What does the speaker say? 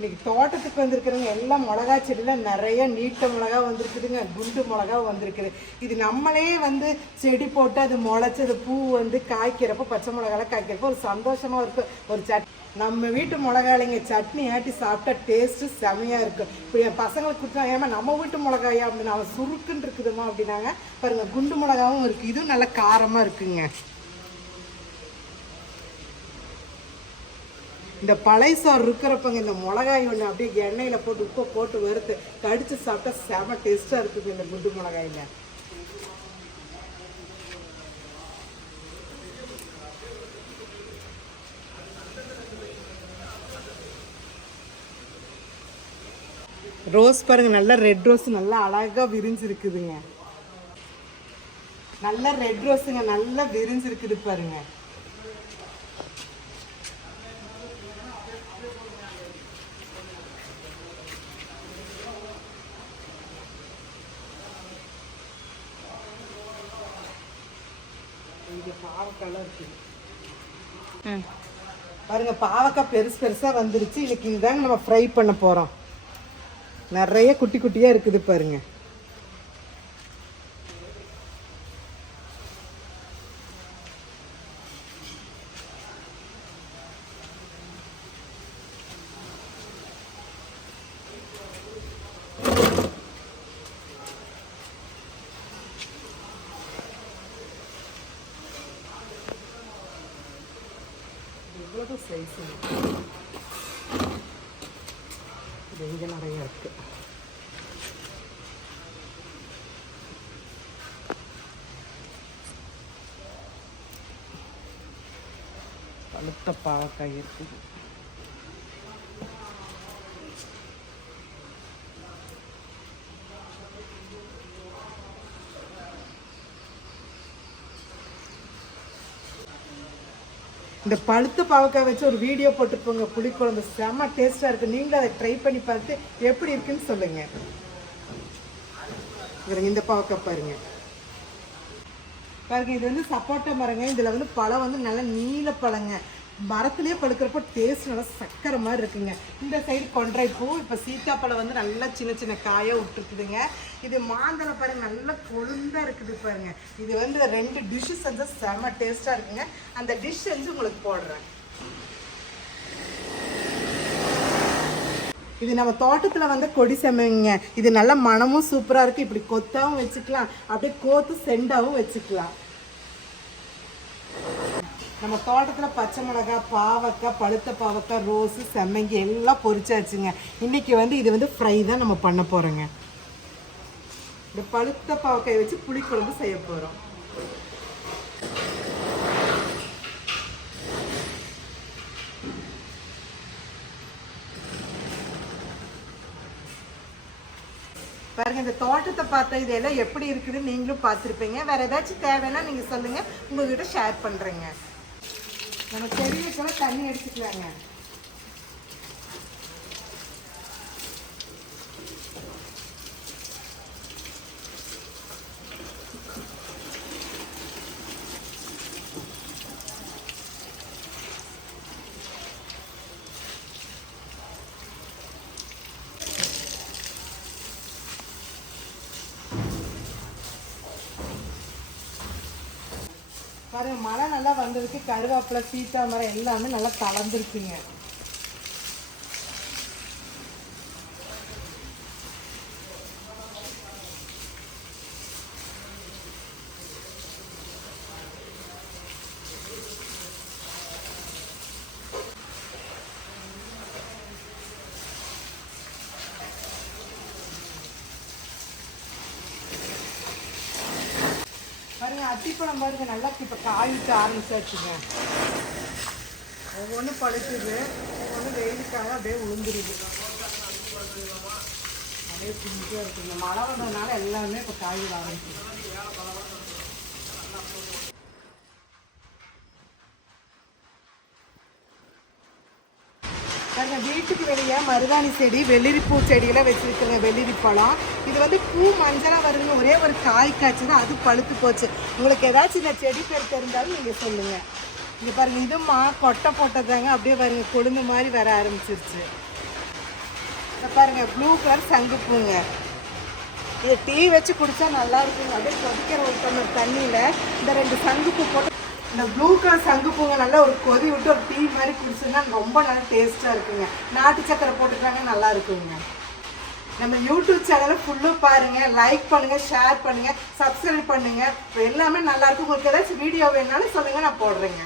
இன்னைக்கு தோட்டத்துக்கு வந்திருக்கிறவங்க எல்லாம் மிளகா செடியில் நிறைய நீட்ட மிளகா வந்திருக்குதுங்க, குண்டு மிளகா வந்திருக்குது. இது நம்மளே வந்து செடி போட்டு அது முளைச்சி அது பூ வந்து காய்க்கிறப்போ, பச்சை மிளகாலாம் காய்க்கிறப்போ ஒரு சந்தோஷமாக இருக்கும். ஒரு நம்ம வீட்டு மிளகாய்ங்க சட்னி ஆட்டி சாப்பிட்டா டேஸ்ட்டு செமையாக இருக்கும். இப்போ என் பசங்களுக்கு கொடுத்தா ஏமா நம்ம வீட்டு மிளகாயா அப்படின்னு அவன் சுருக்குன்னு இருக்குதுமா அப்படின்னாங்க. பாருங்கள், குண்டு மிளகாவும் இருக்குது, இதுவும் நல்லா காரமாக இருக்குங்க. இந்த பழைய சோறு இருக்கிறப்பங்க இந்த மிளகாய் ஒன்று அப்படியே எண்ணெயில் போட்டு உப்பை போட்டு வறுத்து கடிச்சு சாப்பிட்டா செம டேஸ்ட்டாக இருக்குது இந்த குண்டு மிளகாயில். ரோஸ் பாருங்க, நல்லா ரெட் ரோஸ் நல்லா அழகாக விரிஞ்சிருக்குதுங்க. நல்லா ரெட் ரோஸுங்க நல்லா விரிஞ்சிருக்குது பாருங்க. பாவக்காய் இருக்குது பாருங்க, பாவக்காய் பெருசு பெருசாக வந்துருச்சு. இன்னைக்கு இதுதாங்க நம்ம ஃப்ரை பண்ண போகிறோம். நிறைய குட்டி குட்டியாக இருக்குது பாருங்க. இவ்வளவு சைஸ் இங்கே நிறைய இருக்கு. பழுத்த பாவக்காய் இருக்குது. இந்த பழுத்த பாவக்காய் வச்சு ஒரு வீடியோ போட்டுப்போங்க, புளிக்குழம்பு செம்ம டேஸ்ட்டாக இருக்குது. நீங்களும் அதை ட்ரை பண்ணி பார்த்து எப்படி இருக்குன்னு சொல்லுங்கள். இந்த பாவக்காய் பாருங்க பாருங்க, இது வந்து சப்போட்டா மரங்க. இதில் வந்து பழம் வந்து நல்லா நீல பழங்க, மரத்துலேயே பழுக்கிறப்போ டேஸ்ட் நல்லா சக்கரை மாதிரி இருக்குங்க. இந்த சைடு கொன்றை பூ, இப்போ சீத்தாப்பழம் வந்து நல்லா சின்ன சின்ன காயாக விட்டுருக்குதுங்க. இது மாந்தளை பாருங்க, நல்லா கொழுந்தாக இருக்குது பாருங்க. இது வந்து 2 டிஷ்ஷு செஞ்சால் செம்ம டேஸ்ட்டாக இருக்குங்க. அந்த டிஷ் செஞ்சு உங்களுக்கு போடுறேன். இது நம்ம தோட்டத்தில் வந்து கொடி செமைங்க. இது நல்ல மனமும் சூப்பராக இருக்குது. இப்படி கொத்தாவும் வச்சுக்கலாம், அப்படியே கோத்து செண்டாவும் வச்சுக்கலாம். நம்ம தோட்டத்தில் பச்சை மிளகாய், பாவக்காய், பழுத்த பாவக்காய், ரோஸு, செம்மங்கி எல்லாம் பொரிச்சாச்சுங்க. இன்றைக்கி வந்து இது வந்து ஃப்ரை தான் நம்ம பண்ண போகிறோங்க. இந்த பழுத்த பாவக்காயை வச்சு புளிக்குழம்பு செய்ய போகிறோம். பாருங்க, இந்த தோட்டத்தை பார்த்தா இதெல்லாம் எப்படி இருக்குதுன்னு நீங்களும் பார்த்துருப்பீங்க. வேறு ஏதாச்சும் தேவைன்னா நீங்கள் சொல்லுங்கள், உங்கள்கிட்ட ஷேர் பண்ணுறேங்க. நம்ம செடிகளுக்கெல்லாம் தண்ணி அடிச்சுக்கலாங்க. பாருங்க, மழை நல்லா வந்ததுக்கு கருவேப்பிலை, சீத்தா மரம் எல்லாமே நல்லா தளர்ந்துருக்குங்க. பாருங்க, அத்திப்பழம் பாருங்க நல்லா இப்போ காய்க்க ஆரம்பிச்சாச்சுங்க. ஒவ்வொன்றும் பழுக்குது, ஒவ்வொன்றும் வெயிலுக்காக அப்படியே உளுந்துருது. அப்படியே பிஞ்சாக இருக்குங்க. மழை வந்ததுனால எல்லாமே இப்போ காய்க்க ஆரம்பிக்குது. பாருங்க, வீட்டுக்கு வெளியே மருதாணி செடி, வெள்ளரி பூ செடியெல்லாம் வச்சுருக்குங்க. வெள்ளரி பழம் இது வந்து பூ மஞ்சளாக வருதுங்க. ஒரே ஒரு காய் காய்ச்சி தான், அது பழுத்து போச்சு. உங்களுக்கு ஏதாச்சும் இந்த செடி பேர் தெரிஞ்சாலும் நீங்கள் சொல்லுங்கள். இங்கே பாருங்கள், இதுமா கொட்டை போட்டதாங்க, அப்படியே பாருங்க கொழுந்து மாதிரி வர ஆரம்பிச்சிருச்சு. இதை பாருங்க ப்ளூ கலர் சங்குப்பூங்க. இது டீ வச்சு குடித்தா நல்லா இருக்குங்க. அப்படியே கொதிக்கிற ஒரு டம்ளர் தண்ணியில் இந்த 2 சங்குப்பூ போட்டு இந்த ப்ளூ கலர் சங்குப்பூங்க நல்லா ஒரு கொதி விட்டு ஒரு டீ மாதிரி குடிச்சோன்னா ரொம்ப நல்லா டேஸ்ட்டாக இருக்குங்க. நாட்டு சக்கரை போட்டுக்கிறாங்க, நல்லா இருக்குங்க. நம்ம யூடியூப் சேனலை ஃபுல்லும் பாருங்கள், லைக் பண்ணுங்கள், ஷேர் பண்ணுங்கள், சப்ஸ்கிரைப் பண்ணுங்கள். எல்லாமே நல்லாயிருக்கும். உங்களுக்கு ஏதாச்சும் வீடியோ வேணுனாலும் சொல்லுங்கள், நான் போடுறேங்க.